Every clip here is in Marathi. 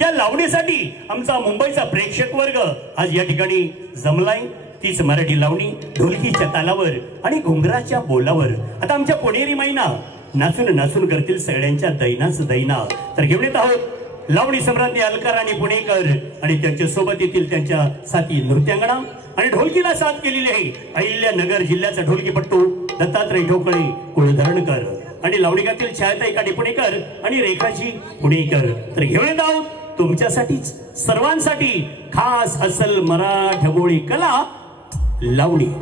या लावणीसाठी आमचा मुंबईचा प्रेक्षक वर्ग आज या ठिकाणी जमलाय। तीच मराठी लावणी ढोलकीच्या तालावर आणि घुंगराच्या बोलावर आता आमच्या पुणेरी मैना नाचून नाचून करतील सगळ्यांच्या दैनाच दैना। तर घेऊन येत आहोत लावणी सम्राज्ञी अलकार आणि पुणेकर आणि त्यांच्या सोबत येतील त्यांच्या साथी नृत्यांगणा आणि ढोलकीला साथ केलेली आहे अहिल्यानगर जिल्ह्याचा ढोलकीपट्टू दत्तात्रय ढोकळे कुळधरणकर आणि लावणीगातील छायाताई काटे पुणेकर आणि रेखाजी पुणेकर। तर घेऊन येत आहोत तुमच्यासाठीच सर्वांसाठी खास असल मराठमोळी कला लावणी।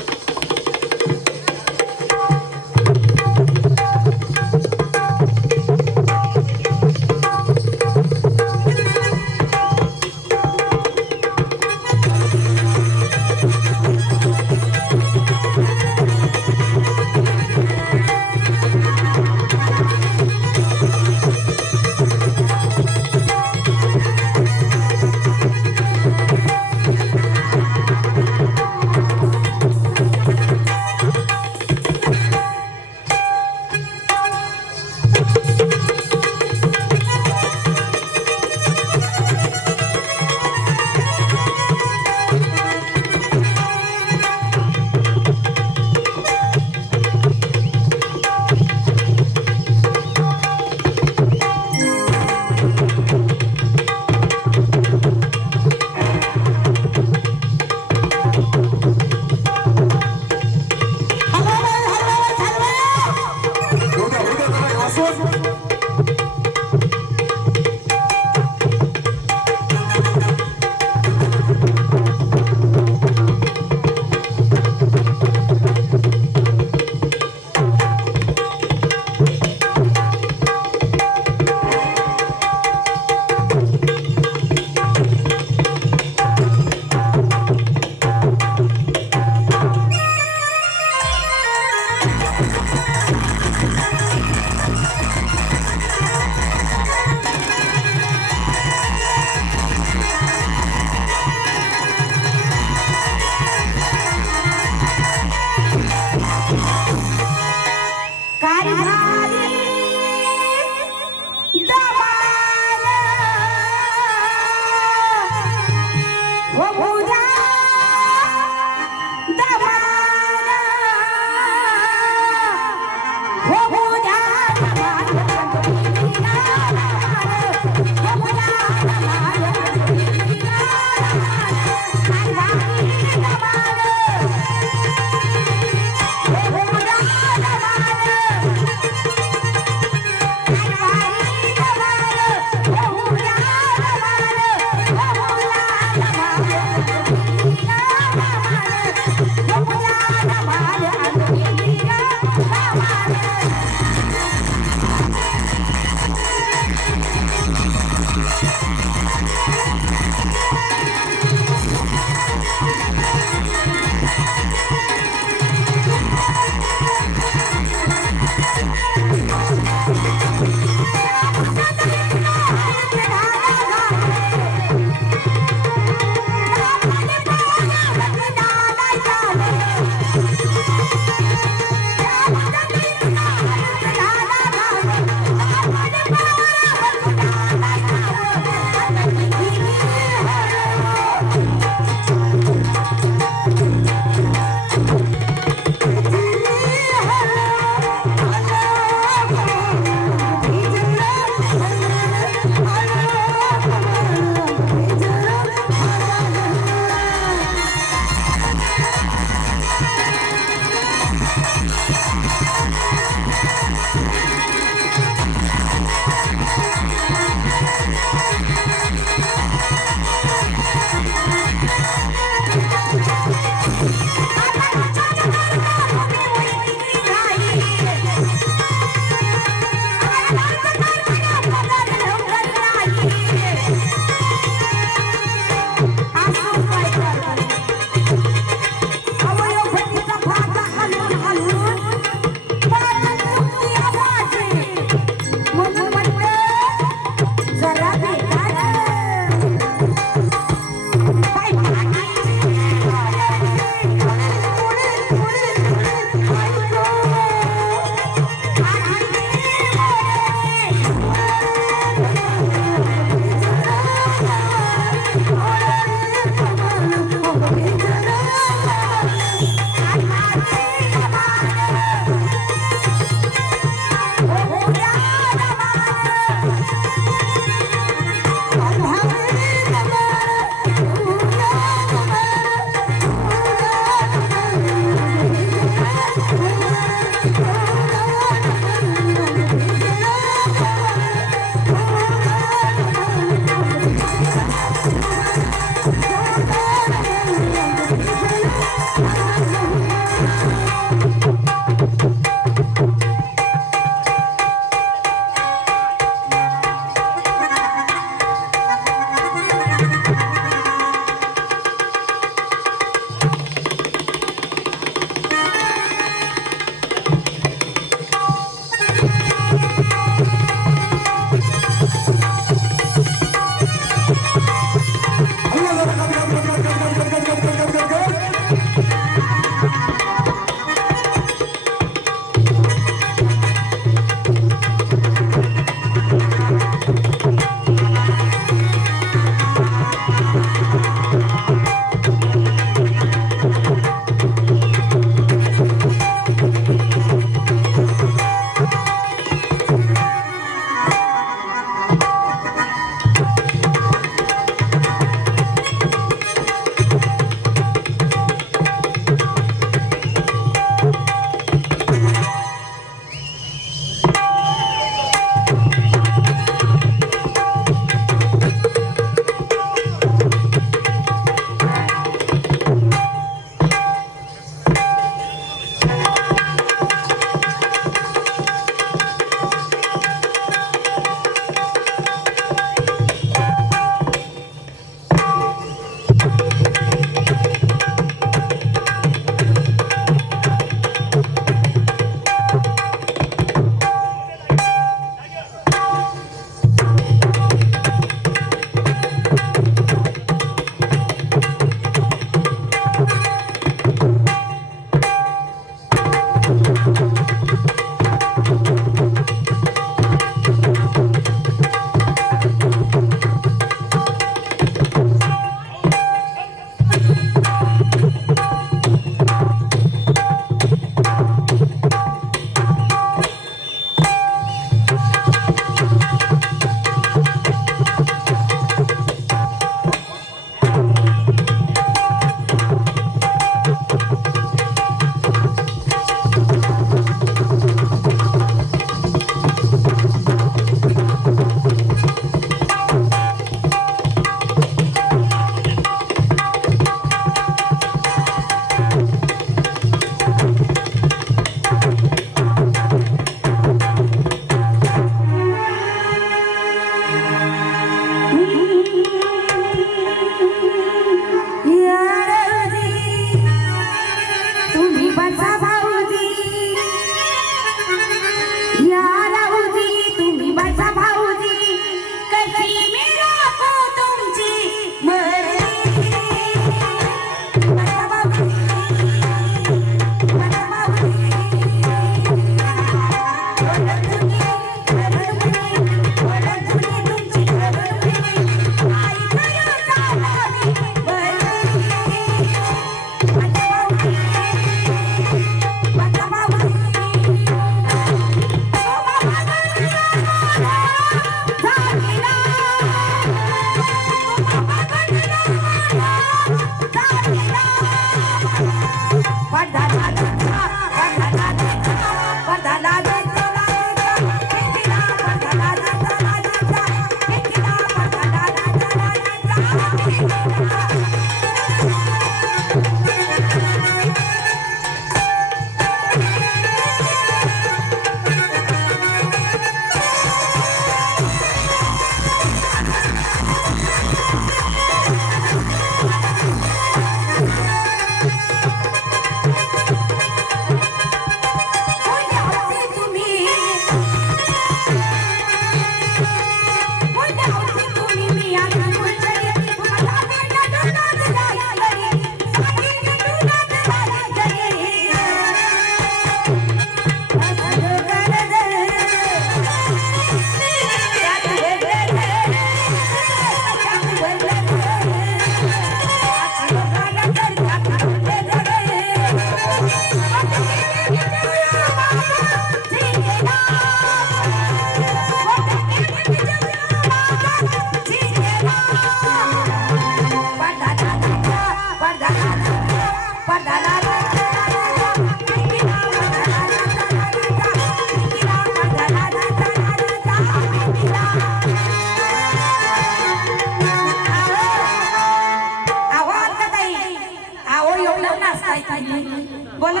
बोला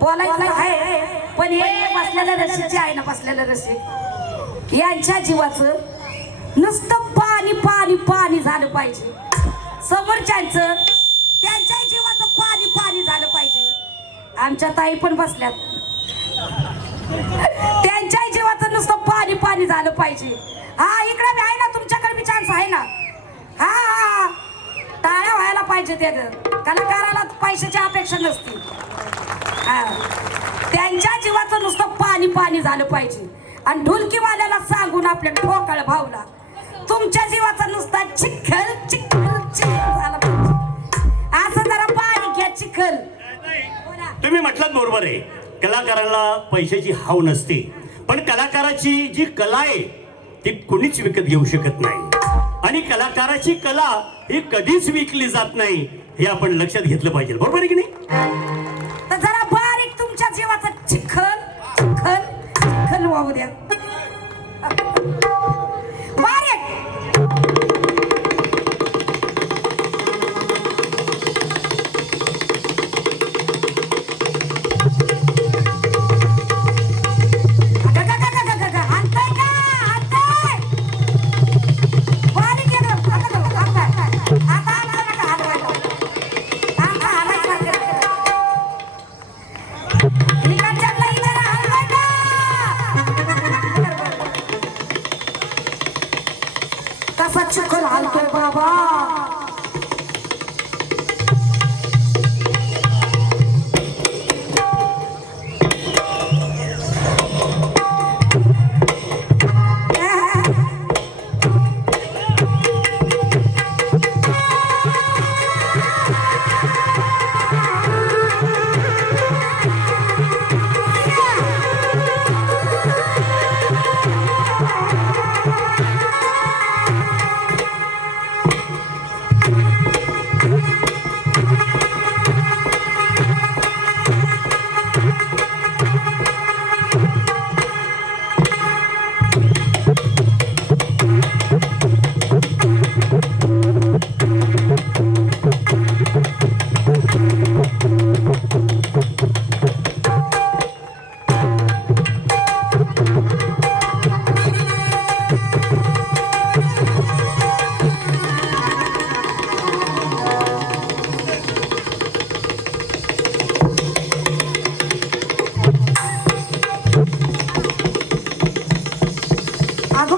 बोलायचं आहे, पण हे बसलेल्या रसिकचे आहे ना, बसलेल्या रसिक यांच्या जीवाचं नुसतं पाणी पाणी पाणी झालं पाहिजे. समोरच्यांचं त्यांच्या जीवाचं पाणी पाणी झालं पाहिजे. आमच्या ताई पण बसल्यात, त्यांच्या जीवाचं नुसतं पाणी पाणी झालं पाहिजे. हा इकडे आहे ना, तुमच्याकडे बी चान्स आहे ना. हा हा टाळ्या व्हायला पाहिजे. ते कलाकाराला पैशाची अपेक्षा नसते. हा त्यांच्या जीवाचं नुसतं पाणी पाणी झालं पाहिजे. आणि ढोलकीवाल्याला सांगून आपल्या ठोकळ भावला तुमच्या जीवाचा नुसता चिखल चिखल चिखल झाला पाहिजे. असं जरा पाणी घ्या चिखल. तुम्ही म्हटलं बरोबर आहे, कलाकाराला पैशाची हाव नसते, पण कलाकाराची जी कला आहे ती कोणीच विकत घेऊ शकत नाही. आणि कलाकाराची कला ही कधीच विकली जात नाही, हे आपण लक्षात घेतलं पाहिजे. बरोबर आहे की नाही? तर जरा बारीक तुमच्या जीवाचा चिखल चिखल चिखल वाहू द्या. बारीक कसा चिखल हालतोय बाबा. अगो